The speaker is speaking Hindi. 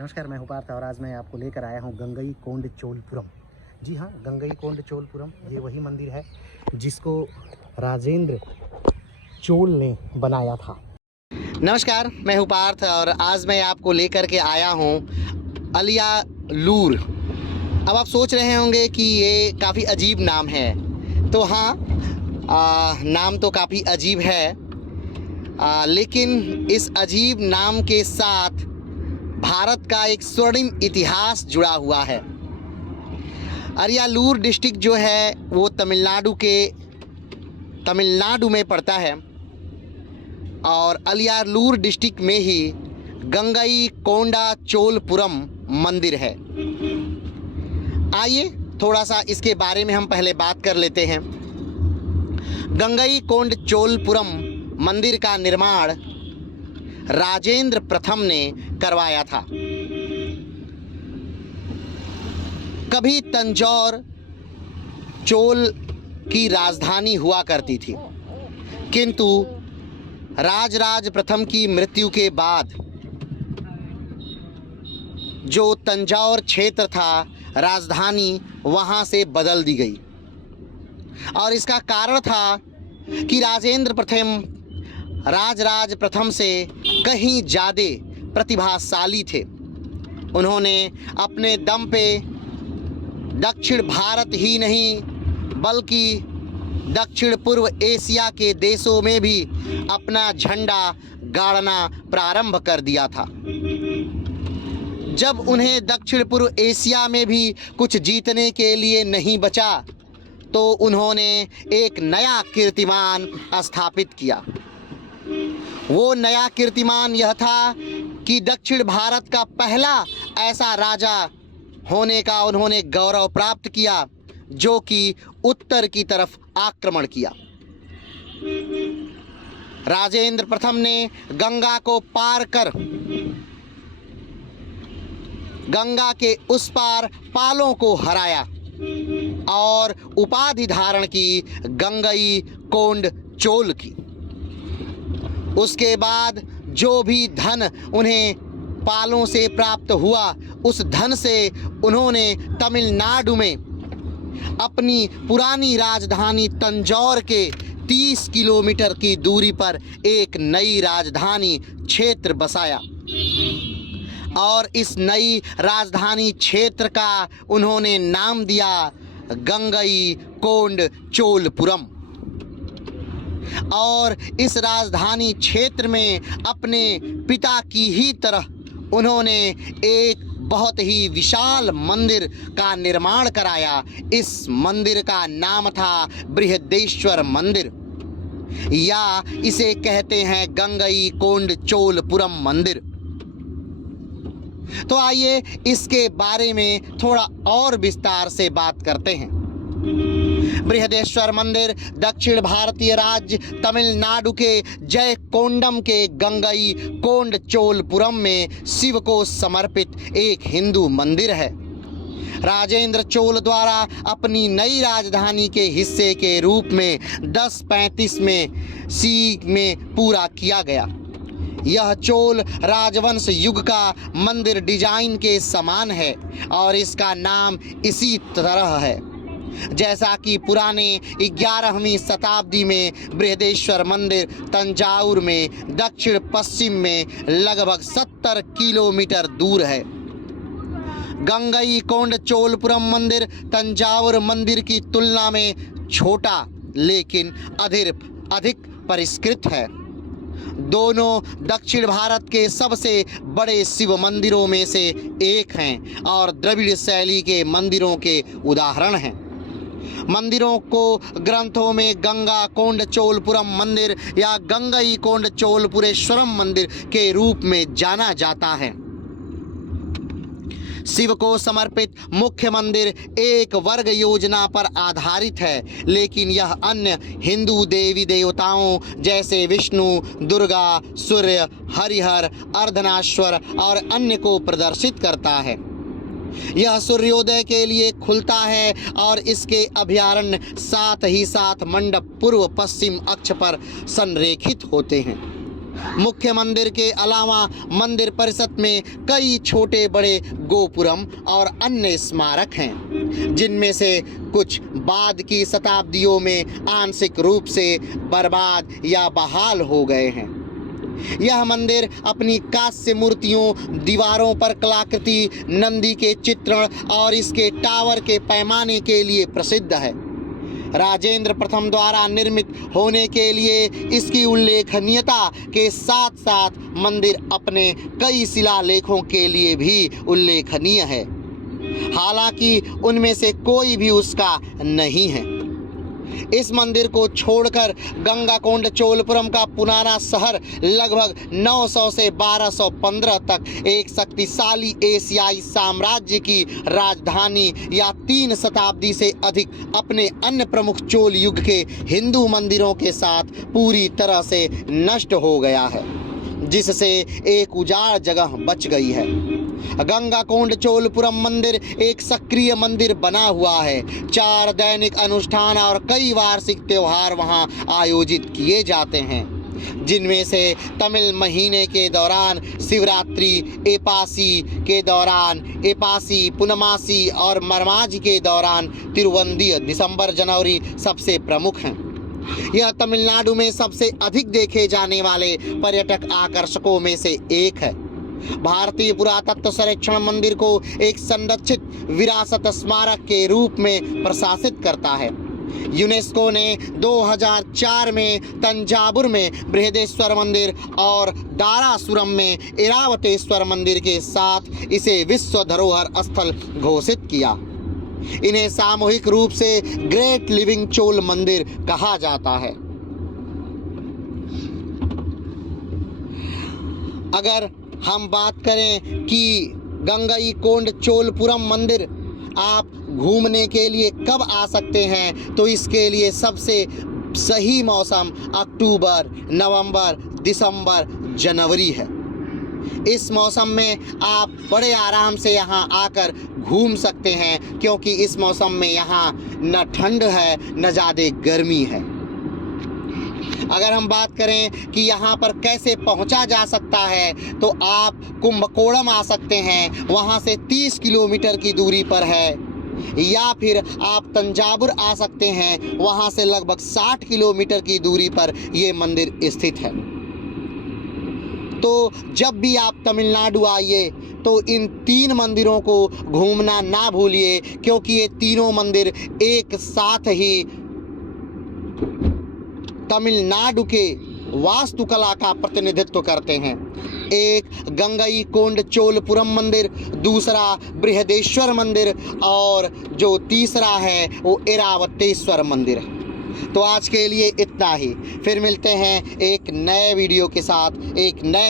नमस्कार, मैं हूँ पार्थ और आज मैं आपको लेकर आया हूँ गंगईकोंडचोलपुरम। जी हाँ, गंगईकोंडचोलपुरम ये वही मंदिर है जिसको राजेंद्र चोल ने बनाया था। नमस्कार, मैं हूँ पार्थ और आज मैं आपको लेकर के आया हूँ अलियालूर। अब आप सोच रहे होंगे कि ये काफ़ी अजीब नाम है। तो हाँ, नाम तो काफ़ी अजीब है, लेकिन इस अजीब नाम के साथ भारत का एक स्वर्णिम इतिहास जुड़ा हुआ है। अलियालूर डिस्ट्रिक्ट जो है वो तमिलनाडु में पड़ता है और अलियालूर डिस्ट्रिक्ट में ही गंगईकोंडचोलपुरम मंदिर है। आइए थोड़ा सा इसके बारे में हम पहले बात कर लेते हैं। गंगईकोंडचोलपुरम मंदिर का निर्माण राजेंद्र प्रथम ने करवाया था। कभी तंजौर चोल की राजधानी हुआ करती थी, किंतु राजराज प्रथम की मृत्यु के बाद जो तंजौर क्षेत्र था, राजधानी वहां से बदल दी गई और इसका कारण था कि राजेंद्र प्रथम राजराज प्रथम से कहीं ज़्यादा प्रतिभाशाली थे। उन्होंने अपने दम पे दक्षिण भारत ही नहीं बल्कि दक्षिण पूर्व एशिया के देशों में भी अपना झंडा गाड़ना प्रारंभ कर दिया था। जब उन्हें दक्षिण पूर्व एशिया में भी कुछ जीतने के लिए नहीं बचा तो उन्होंने एक नया कीर्तिमान स्थापित किया। वो नया कीर्तिमान यह था कि दक्षिण भारत का पहला ऐसा राजा होने का उन्होंने गौरव प्राप्त किया जो कि उत्तर की तरफ आक्रमण किया। राजेंद्र प्रथम ने गंगा को पार कर गंगा के उस पार पालों को हराया और उपाधि धारण की गंगईकोंडचोल की। उसके बाद जो भी धन उन्हें पालों से प्राप्त हुआ, उस धन से उन्होंने तमिलनाडु में अपनी पुरानी राजधानी तंजौर के 30 किलोमीटर की दूरी पर एक नई राजधानी क्षेत्र बसाया और इस नई राजधानी क्षेत्र का उन्होंने नाम दिया गंगईकोंडचोलपुरम। और इस राजधानी क्षेत्र में अपने पिता की ही तरह उन्होंने एक बहुत ही विशाल मंदिर का निर्माण कराया। इस मंदिर का नाम था बृहदेश्वर मंदिर या इसे कहते हैं गंगईकोंडचोलपुरम मंदिर। तो आइए इसके बारे में थोड़ा और विस्तार से बात करते हैं। बृहदेश्वर मंदिर दक्षिण भारतीय राज्य तमिलनाडु के जयकोंडम के गंगईकोंडचोलपुरम में शिव को समर्पित एक हिंदू मंदिर है। राजेंद्र चोल द्वारा अपनी नई राजधानी के हिस्से के रूप में 1035 में सी में पूरा किया गया। यह चोल राजवंश युग का मंदिर डिजाइन के समान है और इसका नाम इसी तरह है जैसा कि पुराने 11वीं शताब्दी में बृहदेश्वर मंदिर तंजावुर में दक्षिण पश्चिम में लगभग 70 किलोमीटर दूर है। गंगईकोंडचोलपुरम मंदिर तंजावुर मंदिर की तुलना में छोटा लेकिन अधिक परिष्कृत है। दोनों दक्षिण भारत के सबसे बड़े शिव मंदिरों में से एक हैं और द्रविड़ शैली के मंदिरों के उदाहरण हैं। मंदिरों को ग्रंथों में गंगईकोंडचोलपुरम मंदिर या गंगईकोंडचोलपुरेश्वरम मंदिर के रूप में जाना जाता है। शिव को समर्पित मुख्य मंदिर एक वर्ग योजना पर आधारित है, लेकिन यह अन्य हिंदू देवी देवताओं जैसे विष्णु, दुर्गा, सूर्य, हरिहर, अर्धनाश्वर और अन्य को प्रदर्शित करता है। यह सूर्योदय के लिए खुलता है और इसके अभयारण्य साथ ही साथ मंडप पूर्व पश्चिम अक्ष पर संरेखित होते हैं। मुख्य मंदिर के अलावा मंदिर परिसर में कई छोटे बड़े गोपुरम और अन्य स्मारक हैं, जिनमें से कुछ बाद की शताब्दियों में आंशिक रूप से बर्बाद या बहाल हो गए हैं। यह मंदिर अपनी कांस्य मूर्तियों, दीवारों पर कलाकृति, नंदी के चित्रण और इसके टावर के पैमाने के लिए प्रसिद्ध है। राजेंद्र प्रथम द्वारा निर्मित होने के लिए इसकी उल्लेखनीयता के साथ साथ मंदिर अपने कई शिलालेखों के लिए भी उल्लेखनीय है, हालांकि उनमें से कोई भी उसका नहीं है। इस मंदिर को छोड़कर गंगाकोंड चोलपुरम का पुराना शहर लगभग 900 से 1215 तक एक शक्तिशाली एशियाई साम्राज्य की राजधानी या 3 शताब्दी से अधिक अपने अन्य प्रमुख चोल युग के हिंदू मंदिरों के साथ पूरी तरह से नष्ट हो गया है, जिससे एक उजाड़ जगह बच गई है। गंगाकोंड चोलपुरम मंदिर एक सक्रिय मंदिर बना हुआ है। 4 दैनिक अनुष्ठान और कई वार्षिक त्योहार वहां आयोजित किए जाते हैं, जिनमें से तमिल महीने के दौरान शिवरात्रि, एपासी के दौरान एपासी, पुनमासी और मरमाजी के दौरान तिरुवंदिय दिसंबर जनवरी सबसे प्रमुख हैं। यह तमिलनाडु में सबसे अधिक देखे जाने वाले पर्यटक आकर्षकों में से एक है। भारतीय पुरातत्व सर्वेक्षण मंदिर को एक संरक्षित विरासत स्मारक के रूप में प्रशासित करता है। यूनेस्को ने 2004 में तंजावुर में बृहदेश्वर मंदिर और दारासुरम में ऐरावतेश्वर मंदिर के साथ इसे विश्व धरोहर स्थल घोषित किया। इन्हें सामूहिक रूप से ग्रेट लिविंग चोल मंदिर कहा जाता है। अगर हम बात करें कि गंगईकोंड चोलपुरम मंदिर आप घूमने के लिए कब आ सकते हैं, तो इसके लिए सबसे सही मौसम अक्टूबर, नवंबर, दिसंबर, जनवरी है। इस मौसम में आप बड़े आराम से यहाँ आकर घूम सकते हैं, क्योंकि इस मौसम में यहाँ न ठंड है न ज़्यादा गर्मी है। अगर हम बात करें कि यहाँ पर कैसे पहुँचा जा सकता है, तो आप कुंभकोणम आ सकते हैं, वहाँ से 30 किलोमीटर की दूरी पर है, या फिर आप तंजावुर आ सकते हैं, वहाँ से लगभग 60 किलोमीटर की दूरी पर ये मंदिर स्थित है। तो जब भी आप तमिलनाडु आइए तो इन 3 मंदिरों को घूमना ना भूलिए, क्योंकि ये तीनों मंदिर एक साथ ही तमिलनाडु के वास्तुकला का प्रतिनिधित्व करते हैं। एक गंगईकोंड चोलपुरम मंदिर, दूसरा बृहदेश्वर मंदिर और जो तीसरा है वो ऐरावतेश्वर मंदिर। तो आज के लिए इतना ही, फिर मिलते हैं एक नए वीडियो के साथ एक नए